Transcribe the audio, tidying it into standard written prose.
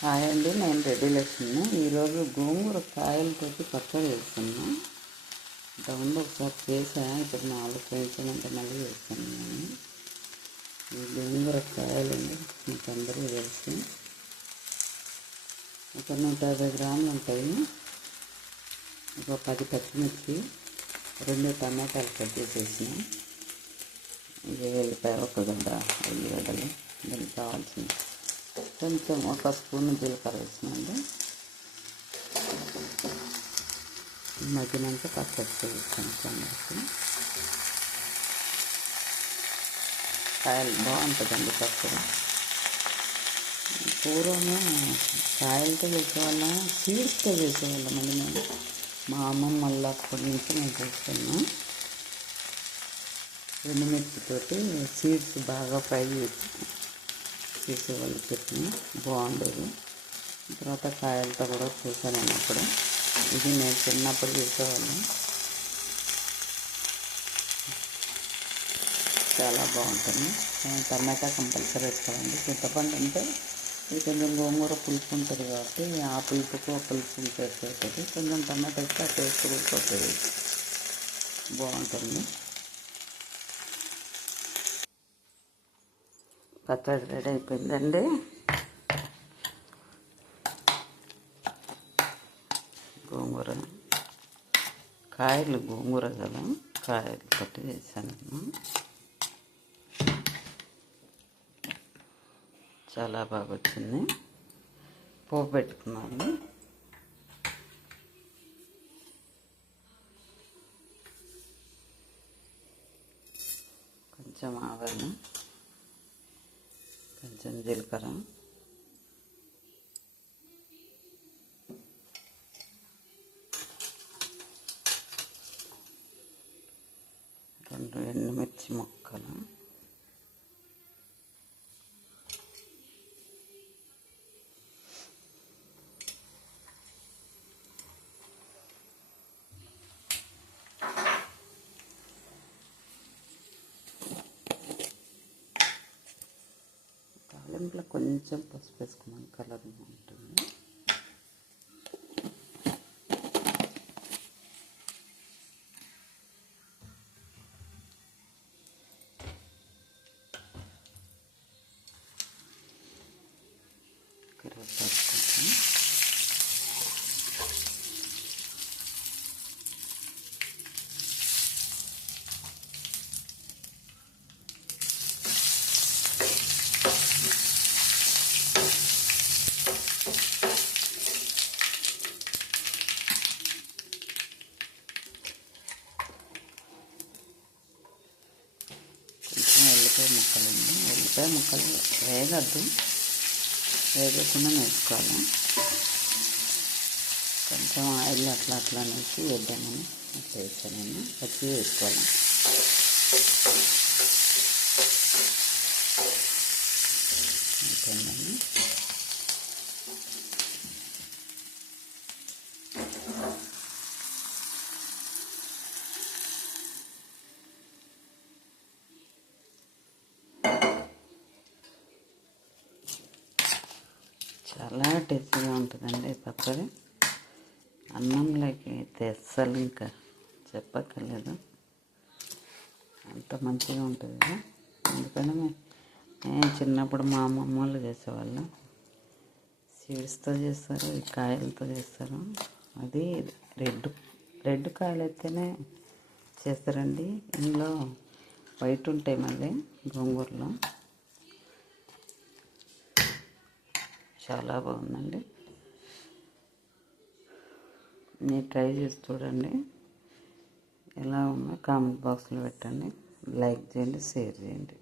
Hi అండి, నేను రెడ్డి లక్ష్మిని. ఈరోజు గోంగూర కాయలతోటి పచ్చడి చేస్తున్నా. ఇంతకుముందు ఒకసారి చేసాను, ఇప్పుడు 4 వేయించమంటే మళ్ళీ చేస్తాను. నేను ఈ గోంగూర కాయలండి మీకు అందరికీ తెలుసు. ఒక 150 గ్రాములు ఉంటాయి. ఒక 10 పచ్చిమిర్చి, 2 టమాటాలు కట్ చేసేసిన, ఇది వెల్లిపాయ, ఒక గడ్డ ఉల్లిగడ్డలు, దానికి కావాల్సింది కొంచెం ఒక స్పూన్ జీలకర్ర వేసినండి. మగ్గినాక పచ్చడి చేస్తాను. కొంచెం కాయలు బాగుంటుందండి పచ్చడి. పూర్వము కాయలతో చేసేవాళ్ళం, సీడ్స్తో చేసేవాళ్ళం అండి మేము. మా అమ్మమ్మ మళ్ళీ అప్పటి నుంచి నేను చేస్తాను. ఎండుమిర్చితోటి సీడ్స్ బాగా ఫ్రై చేసేవాళ్ళు చట్నీ బాగుండేది. తర్వాత కాయలతో కూడా చేశాను అన్నప్పుడు. ఇది నేను చిన్నప్పుడు చేసేవాళ్ళం, చాలా బాగుంటుంది. టమాటా కంపల్సరీ వేసుకోవాలండి. చింతపండు అంటే ఇది కొంచెం గోంగూర పులుపు ఉంటుంది కాబట్టి ఆ పులుపుకు పులుపు టేస్ట్ అవుతుంది. కొంచెం టమాటా వేస్తే ఆ టేస్ట్ కూడా పోతుంది, బాగుంటుంది. పచ్చడి రెడీ అయిపోయిందండి. గోంగూర కాయలు, గోంగూర కదా, కాయలు పట్టి చేశాను. చాలా బాగా వచ్చింది. పోపు పెట్టుకున్నాను. కొంచెం ఆవాలు, కొంచెం జీలకర్ర, రెండు ఎండుమిర్చి ముక్కలు, తాలింపులో కొంచెం పసుపు వేసుకున్నాం, కలర్ ఉంటుంది. కరివేపాకు కొంచెం, ఉల్లిపాయ ముక్కలండి. ఉల్లిపాయ ముక్కలు వేగద్దు, వేగకుండా వేసుకోవాలి. కొంచెం ఆయిల్ అట్లా అనేసి వేద్దామని అట్లా వేసాను. పచ్చి వేసుకోవాలి. అయిపోయిందండి. చాలా టేస్టీగా ఉంటుందండి పచ్చడి. అన్నంలోకి అయితే అస్సలు ఇంకా చెప్పక్కర్లేదు, అంత మంచిగా ఉంటుంది. అందుకని నేను చిన్నప్పుడు మా అమ్మమ్మ వాళ్ళు చేసేవాళ్ళు. సీడ్స్తో చేస్తారు, కాయలతో చేస్తారు. అది రెడ్ కాయలు అయితేనే చేస్తారండి. ఇందులో వైట్ ఉంటాయి మళ్ళీ గోంగూరలో. చాలా బాగుందండి. మీరు ట్రై చేసి చూడండి. ఎలా ఉందో కామెంట్ బాక్స్లో పెట్టండి. లైక్ చేయండి, షేర్ చేయండి.